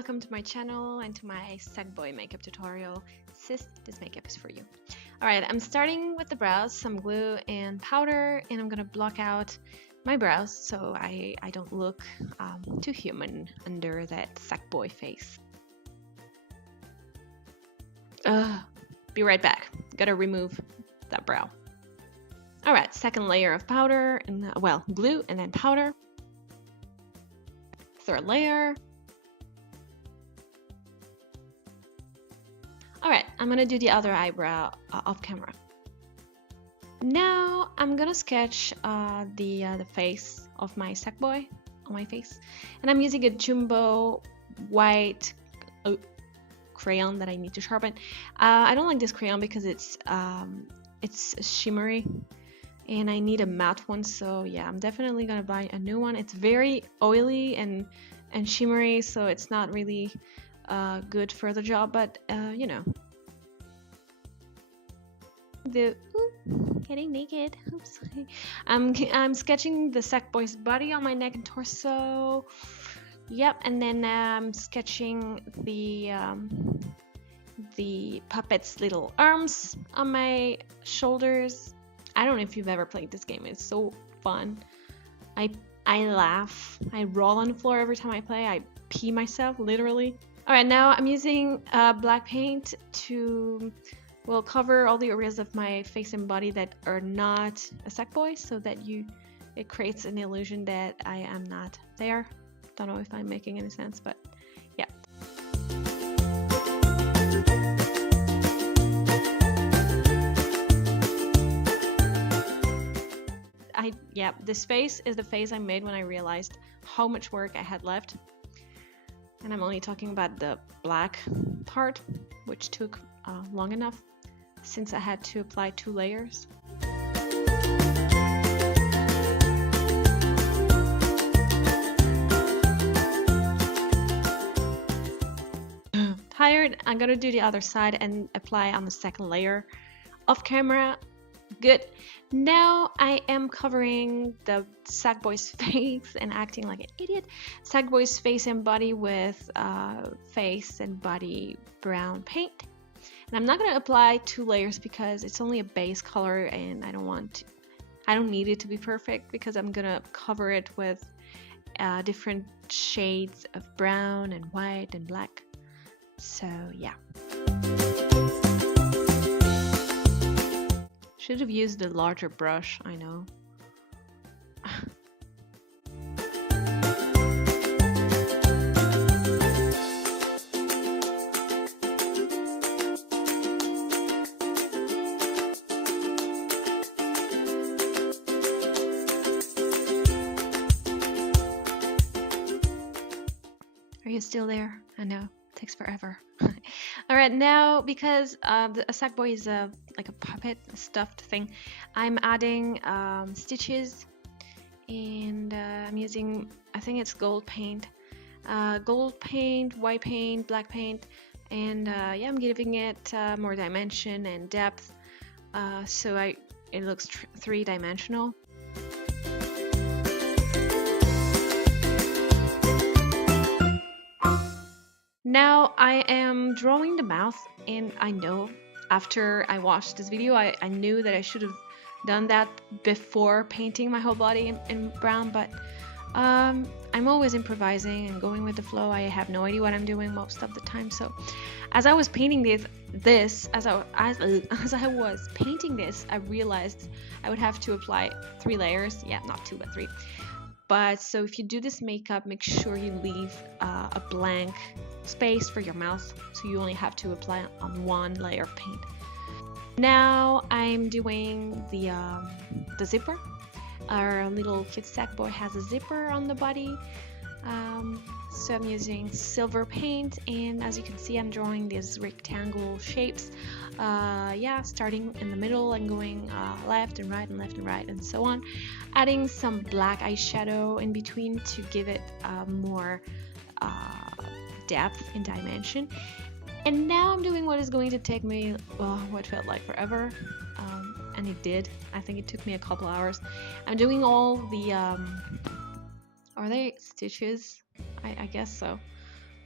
welcome to my channel and to my Sackboy Makeup tutorial. Sis, this makeup is for you. Alright, I'm starting with the brows, some glue and powder, and I'm gonna block out my brows so I don't look too human under that Sackboy face. Be right back. Gotta remove that brow. Alright, second layer of powder, and well, glue and then powder. Third layer. Alright, I'm gonna do the other eyebrow off camera. Now I'm gonna sketch the face of my Sackboy on my face, and I'm using a jumbo white crayon that I need to sharpen. I don't like this crayon because it's shimmery, and I need a matte one. So yeah, I'm definitely gonna buy a new one. It's very oily and shimmery, so it's not really good for the job, but you know. Getting naked. Oops. I'm sketching the Sackboy's body on my neck and torso. Yep, and then I'm sketching the puppet's little arms on my shoulders. I don't know if you've ever played this game. It's so fun. I laugh. I roll on the floor every time I play. I pee myself, literally. Alright, now I'm using black paint to cover all the areas of my face and body that are not a Sackboy, so that it creates an illusion that I am not there. Don't know if I'm making any sense, but yeah. This face is the face I made when I realized how much work I had left. And I'm only talking about the black part, which took long enough since I had to apply 2 layers. Tired, I'm gonna do the other side and apply on the second layer off camera. Good. Now I am covering the Sackboy's face and acting like an idiot. Sackboy's face and body with face and body brown paint. And I'm not going to apply 2 layers because it's only a base color, and I don't need it to be perfect because I'm going to cover it with different shades of brown and white and black. So yeah. Should have used a larger brush, I know. Are you still there? I know, it takes forever. Alright, now because a Sackboy is like a puppet, a stuffed thing, I'm adding stitches, and I'm using, I think it's gold paint, white paint, black paint, and yeah, I'm giving it more dimension and depth, so it looks 3-dimensional. Now I am drawing the mouth, and I know after I watched this video I knew that I should have done that before painting my whole body in brown, but I'm always improvising and going with the flow. I have no idea what I'm doing most of the time. So as I was painting as I was painting this, I realized I would have to apply 3 layers. Yeah, not 2 but 3. But so if you do this makeup, make sure you leave a blank space for your mouth, so you only have to apply on 1 layer of paint. Now I'm doing the zipper. Our little cute Sackboy has a zipper on the body. So I'm using silver paint, and as you can see, I'm drawing these rectangle shapes. Yeah, starting in the middle and going left and right and left and right and so on. Adding some black eyeshadow in between to give it more depth and dimension. And now I'm doing what is going to take me, what felt like forever. And it did. I think it took me a couple hours. I'm doing all the are they stitches? I guess so.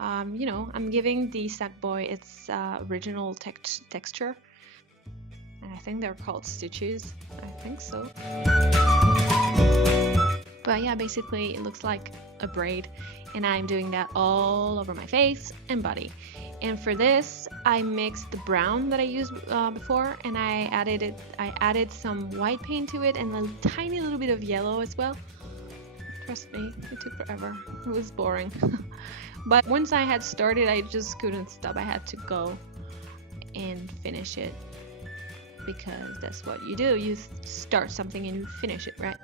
You know, I'm giving the Sackboy its original texture. And I think they're called stitches. I think so. But yeah, basically it looks like a braid, and I'm doing that all over my face and body. And for this, I mixed the brown that I used before, and I added some white paint to it and a tiny little bit of yellow as well. Trust me, it took forever. It was boring. But once I had started, I just couldn't stop. I had to go and finish it, because that's what you do. You start something and you finish it, right?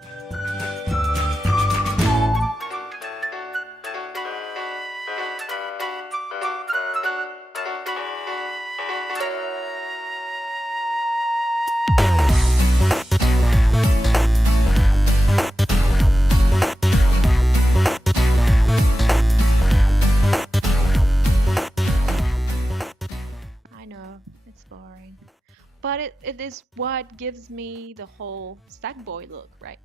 Boring, but it is what gives me the whole Sackboy look, right?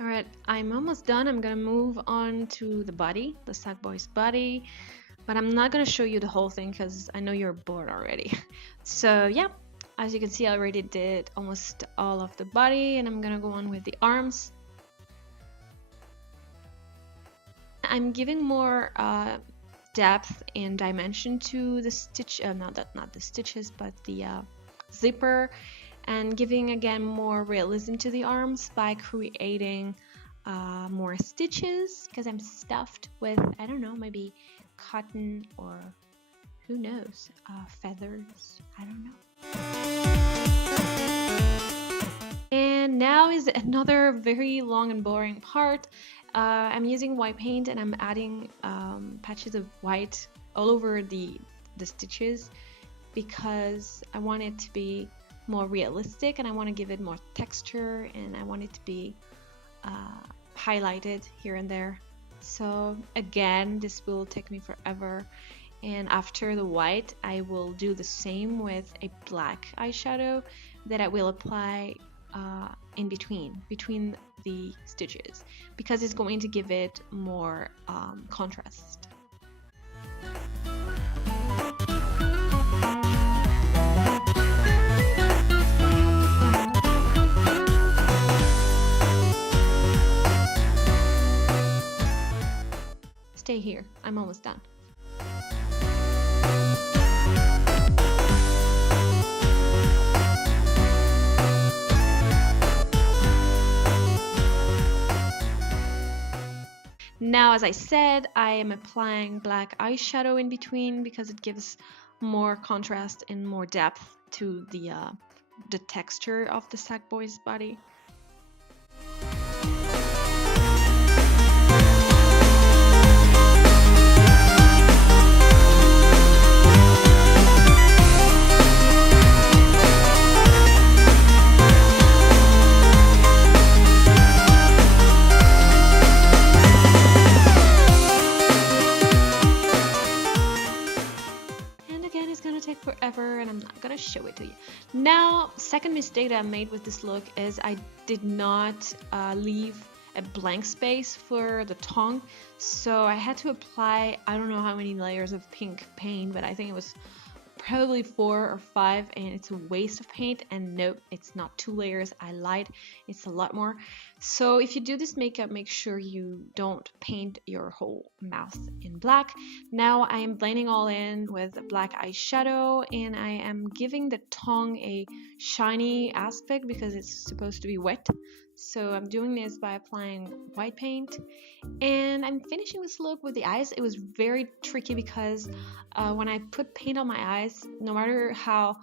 Alright, I'm almost done. I'm gonna move on to the body, the Sackboy's body, but I'm not gonna show you the whole thing because I know you're bored already. So yeah, as you can see, I already did almost all of the body, and I'm gonna go on with the arms. I'm giving more depth and dimension to the stitch, not the stitches, but the zipper, and giving again more realism to the arms by creating more stitches, because I'm stuffed with, I don't know, maybe cotton or who knows, feathers, I don't know. And now is another very long and boring part. I'm using white paint, and I'm adding patches of white all over the stitches, because I want it to be more realistic, and I want to give it more texture, and I want it to be highlighted here and there. So again, this will take me forever. And after the white, I will do the same with a black eyeshadow that I will apply in between the stitches, because it's going to give it more contrast. Stay here, I'm almost done. Now, as I said, I am applying black eyeshadow in between, because it gives more contrast and more depth to the texture of the Sackboy's body. Forever, and I'm not gonna show it to you. Now, second mistake that I made with this look is I did not leave a blank space for the tongue, so I had to apply, I don't know how many layers of pink paint, but I think it was probably 4 or 5, and it's a waste of paint. And no, it's not 2 layers, I lied, it's a lot more. So if you do this makeup, make sure you don't paint your whole mouth in black. Now I am blending all in with a black eyeshadow, and I am giving the tongue a shiny aspect because it's supposed to be wet. So I'm doing this by applying white paint, and I'm finishing this look with the eyes. It was very tricky because when I put paint on my eyes, no matter how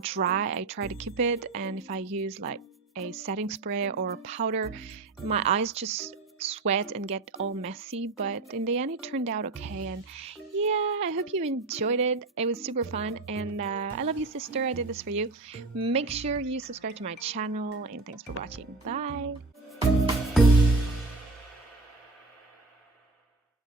dry I try to keep it, and if I use like a setting spray or powder, my eyes just sweat and get all messy. But in the end, it turned out okay, and yeah, I hope you enjoyed it. It was super fun, and I love you, sister. I did this for you. Make sure you subscribe to my channel, and thanks for watching. Bye.